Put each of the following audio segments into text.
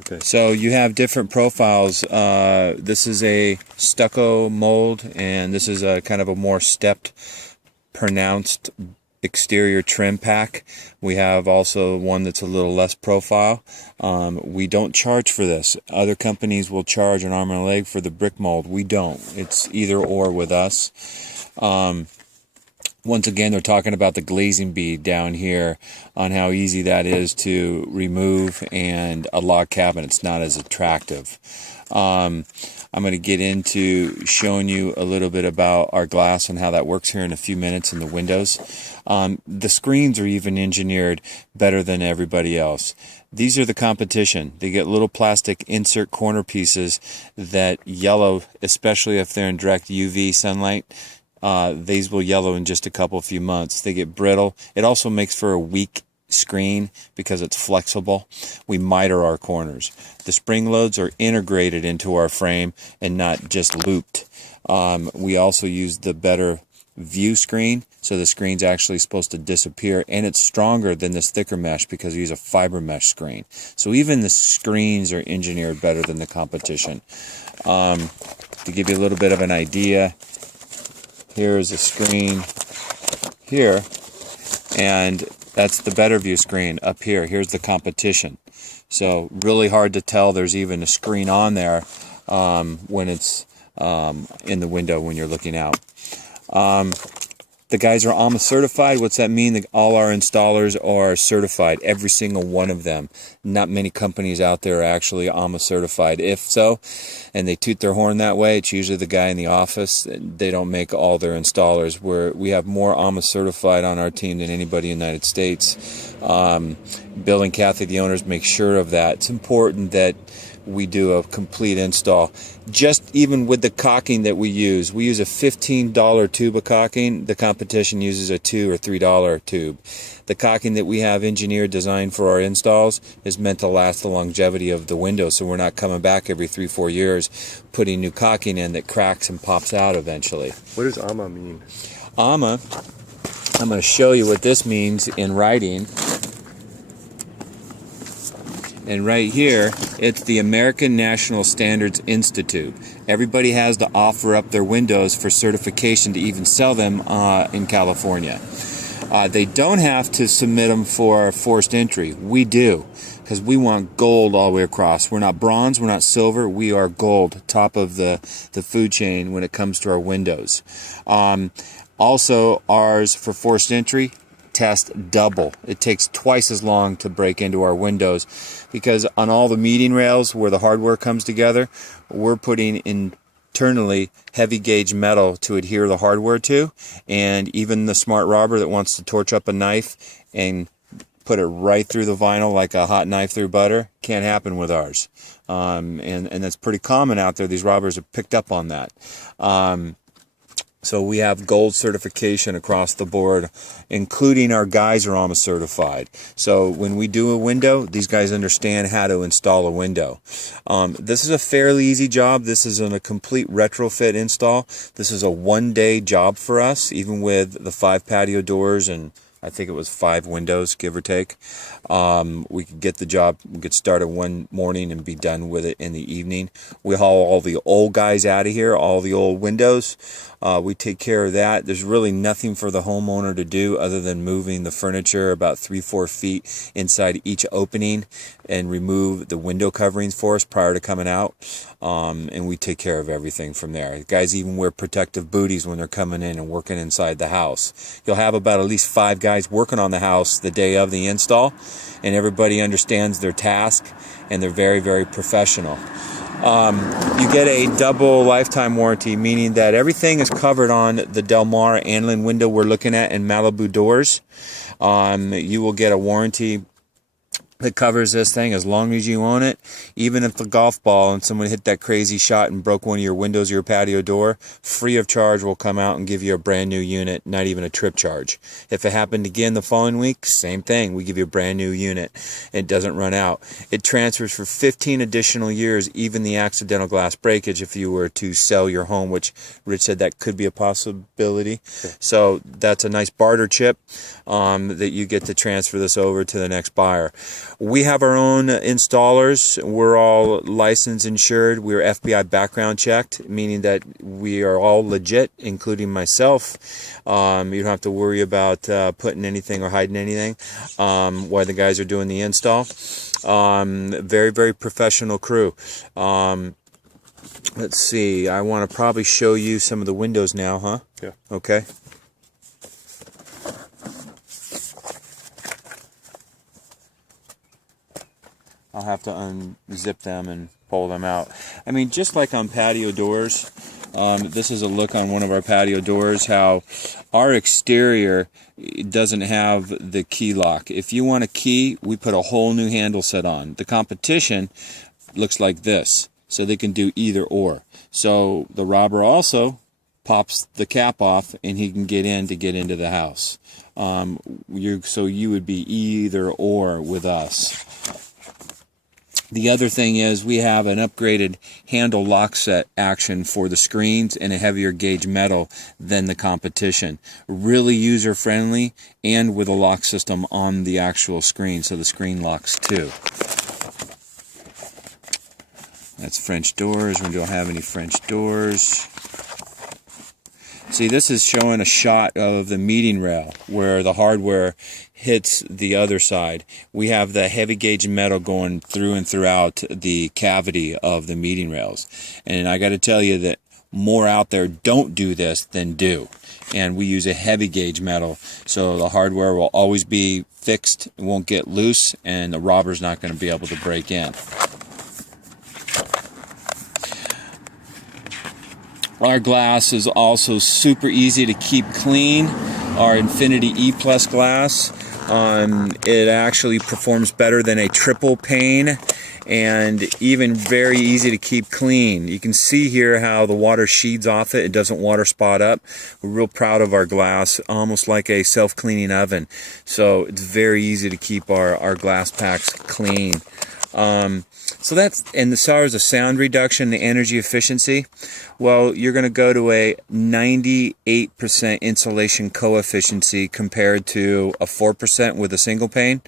Okay. So you have different profiles. This is a stucco mold, and this is a kind of a more stepped, pronounced exterior trim pack. We have also one that's a little less profile. We don't charge for this. Other companies will charge an arm and a leg for the brick mold. We don't. It's either or with us. Once again, they're talking about the glazing bead down here on how easy that is to remove, and a log cabinet's not as attractive. I'm going to get into showing you a little bit about our glass and how that works here in a few minutes in the windows. The screens are even engineered better than everybody else. These are the competition. They get little plastic insert corner pieces that yellow, especially if they're in direct UV sunlight. These will yellow in just a few months. They get brittle. It also makes for a weak screen because it's flexible. We miter our corners. The spring loads are integrated into our frame and not just looped. We also use the better view screen, so the screen's actually supposed to disappear, and it's stronger than this thicker mesh because we use a fiber mesh screen. So even the screens are engineered better than the competition. To give you a little bit of an idea, here is a screen here, and that's the better view screen up here. Here's the competition. So really hard to tell there's even a screen on there when it's in the window when you're looking out. The guys are AMA certified. What's that mean? All our installers are certified, every single one of them. Not many companies out there are actually AMA certified. If so, and they toot their horn that way, it's usually the guy in the office. They don't make all their installers. We have more AMA certified on our team than anybody in the United States. Bill and Kathy, the owners, make sure of that. It's important that we do a complete install. Just even with the caulking that we use a $15 tube of caulking. The competition uses a $2 or $3 tube. The caulking that we have engineered, designed for our installs, is meant to last the longevity of the window, so we're not coming back every 3-4 years putting new caulking in that cracks and pops out eventually. What does AMA mean? AMA, I'm going to show you what this means in writing. And right here, it's the American National Standards Institute. Everybody has to offer up their windows for certification to even sell them in California. They don't have to submit them for forced entry. We do, because we want gold all the way across. We're not bronze, we're not silver, we are gold, top of the food chain when it comes to our windows. Also, ours for forced entry, test double. It takes twice as long to break into our windows because on all the meeting rails where the hardware comes together, we're putting internally heavy gauge metal to adhere the hardware to, and even the smart robber that wants to torch up a knife and put it right through the vinyl like a hot knife through butter can't happen with ours. And that's pretty common out there. These robbers have picked up on that. So we have gold certification across the board, including our guys are AMA certified. So when we do a window, these guys understand how to install a window. This is a fairly easy job. This is a complete retrofit install. This is a one-day job for us, even with the 5 patio doors and I think it was 5 windows, give or take. We could get the job, we could start it one morning and be done with it in the evening. We haul all the old guys out of here, all the old windows. We take care of that. There's really nothing for the homeowner to do other than moving the furniture about 3-4 feet inside each opening and remove the window coverings for us prior to coming out. And we take care of everything from there. The guys even wear protective booties when they're coming in and working inside the house. You'll have about at least 5 guys working on the house the day of the install, and everybody understands their task, and they're very, very professional. You get a double lifetime warranty, meaning that everything is covered on the Del Mar Anlin window we're looking at and Malibu doors. You will get a warranty that covers this thing as long as you own it. Even if the golf ball and someone hit that crazy shot and broke one of your windows or your patio door, free of charge we'll come out and give you a brand new unit, not even a trip charge. If it happened again the following week, same thing, we give you a brand new unit. It doesn't run out. It transfers for 15 additional years, even the accidental glass breakage if you were to sell your home, which Rich said that could be a possibility. So that's a nice barter chip that you get to transfer this over to the next buyer. We have our own installers. We're all licensed, insured. We're FBI background checked, meaning that we are all legit, including myself. You don't have to worry about putting anything or hiding anything while the guys are doing the install. Very, very professional crew. Let's see. I want to probably show you some of the windows now, huh? Yeah. Okay. I'll have to unzip them and pull them out. I mean, just like on patio doors, this is a look on one of our patio doors, how our exterior doesn't have the key lock. If you want a key, we put a whole new handle set on. The competition looks like this, so they can do either or. So the robber also pops the cap off and he can get into the house. So you would be either or with us. The other thing is we have an upgraded handle lock set action for the screens and a heavier gauge metal than the competition. Really user friendly and with a lock system on the actual screen, so the screen locks too. That's French doors. We don't have any French doors. See, this is showing a shot of the meeting rail where the hardware hits the other side. We have the heavy gauge metal going through and throughout the cavity of the meeting rails. And I got to tell you that more out there don't do this than do. And we use a heavy gauge metal, so the hardware will always be fixed, it won't get loose, and the robber's not going to be able to break in. Our glass is also super easy to keep clean. Our Infinity E Plus glass, it actually performs better than a triple pane and even very easy to keep clean. You can see here how the water sheeds off it. It doesn't water spot up. We're real proud of our glass, almost like a self-cleaning oven. So it's very easy to keep our glass packs clean. So that's, and as far as the sound reduction, the energy efficiency, well, you're going to go to a 98% insulation coefficient compared to a 4% with a single pane.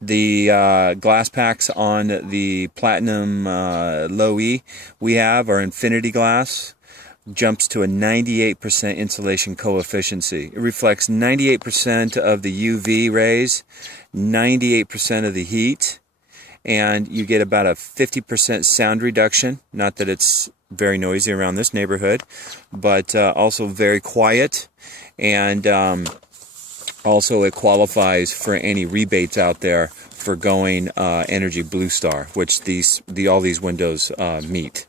The glass packs on the Platinum Low E we have, our Infinity glass, jumps to a 98% insulation coefficient. It reflects 98% of the UV rays, 98% of the heat, and you get about a 50% sound reduction. Not that it's very noisy around this neighborhood, but also very quiet, and also it qualifies for any rebates out there for going Energy Blue Star, which all these windows meet.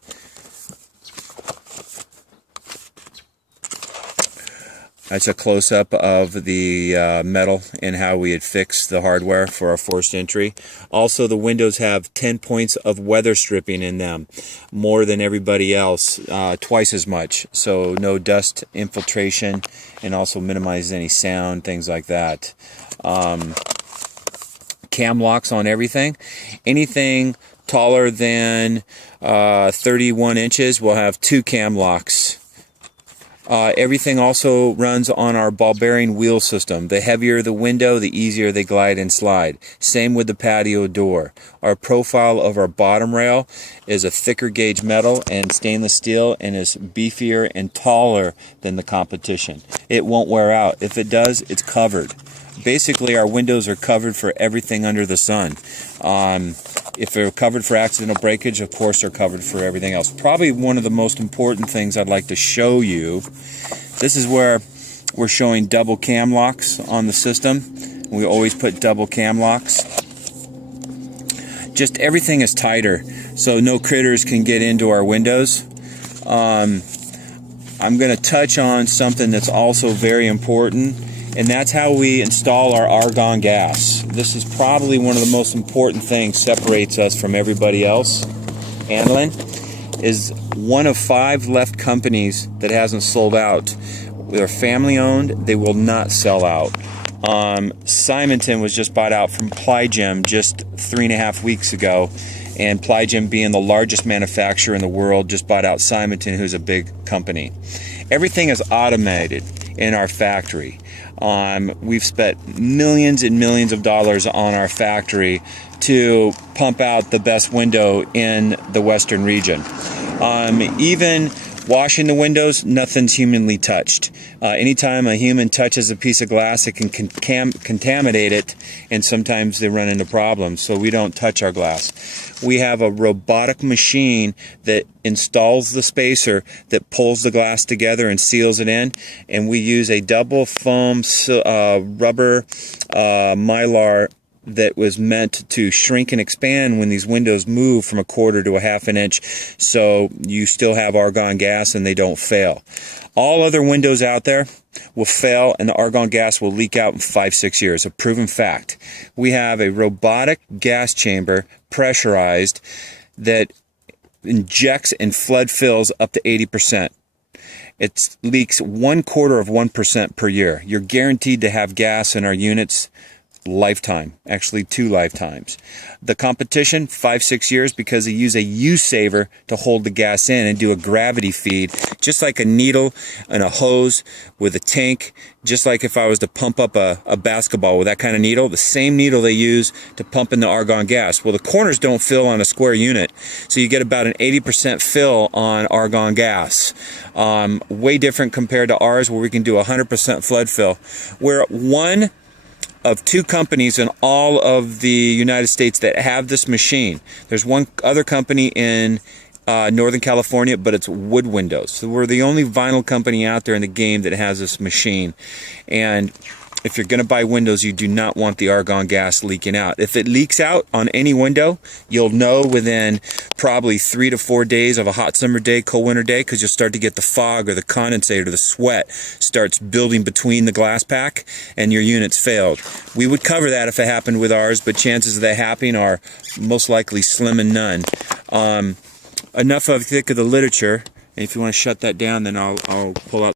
That's a close-up of the metal and how we had fixed the hardware for our forced entry. Also, the windows have 10 points of weather stripping in them, more than everybody else, twice as much. So no dust infiltration, and also minimizes any sound, things like that. Cam locks on everything. Anything taller than 31 inches will have 2 cam locks. Everything also runs on our ball bearing wheel system. The heavier the window, the easier they glide and slide. Same with the patio door. Our profile of our bottom rail is a thicker gauge metal and stainless steel, and is beefier and taller than the competition. It won't wear out. If it does, it's covered. Basically, our windows are covered for everything under the sun. If they're covered for accidental breakage, of course they're covered for everything else. Probably one of the most important things I'd like to show you, this is where we're showing double cam locks on the system. We always put double cam locks. Just everything is tighter, so no critters can get into our windows. I'm going to touch on something that's also very important, and that's how we install our argon gas. This is probably one of the most important things, separates us from everybody else. Anlin is one of 5 left companies that hasn't sold out. They're family owned, they will not sell out. Simonton was just bought out from Plygem just 3.5 weeks ago, and Plygem, being the largest manufacturer in the world, just bought out Simonton, who's a big company. Everything is automated. in our factory. We've spent millions and millions of dollars on our factory to pump out the best window in the Western region. Even washing the windows, nothing's humanly touched. Anytime a human touches a piece of glass, it can contaminate it, and sometimes they run into problems, so we don't touch our glass. We have a robotic machine that installs the spacer that pulls the glass together and seals it in, and we use a double foam rubber mylar that was meant to shrink and expand when these windows move from 1/4 to 1/2 inch, so you still have argon gas and they don't fail. All other windows out there will fail and the argon gas will leak out in 5-6 years, a proven fact. We have a robotic gas chamber, pressurized, that injects and flood fills up to 80%. It leaks 1/4 of 1% per year. You're guaranteed to have gas in our units lifetime, actually 2 lifetimes. The competition, 5-6 years, because they use a U-saver to hold the gas in and do a gravity feed, just like a needle and a hose with a tank, just like if I was to pump up a basketball with that kind of needle, the same needle they use to pump in the argon gas. Well, the corners don't fill on a square unit, so you get about an 80% fill on argon gas. Way different compared to ours, where we can do 100% flood fill. We're one of 2 companies in all of the United States that have this machine. There's one other company in Northern California, but it's wood windows. So we're the only vinyl company out there in the game that has this machine. And if you're going to buy windows, you do not want the argon gas leaking out. If it leaks out on any window, you'll know within probably 3 to 4 days of a hot summer day, cold winter day, because you'll start to get the fog or the condensate or the sweat starts building between the glass pack and your unit's failed. We would cover that if it happened with ours, but chances of that happening are most likely slim and none. Enough of the literature. And if you want to shut that down, then I'll pull out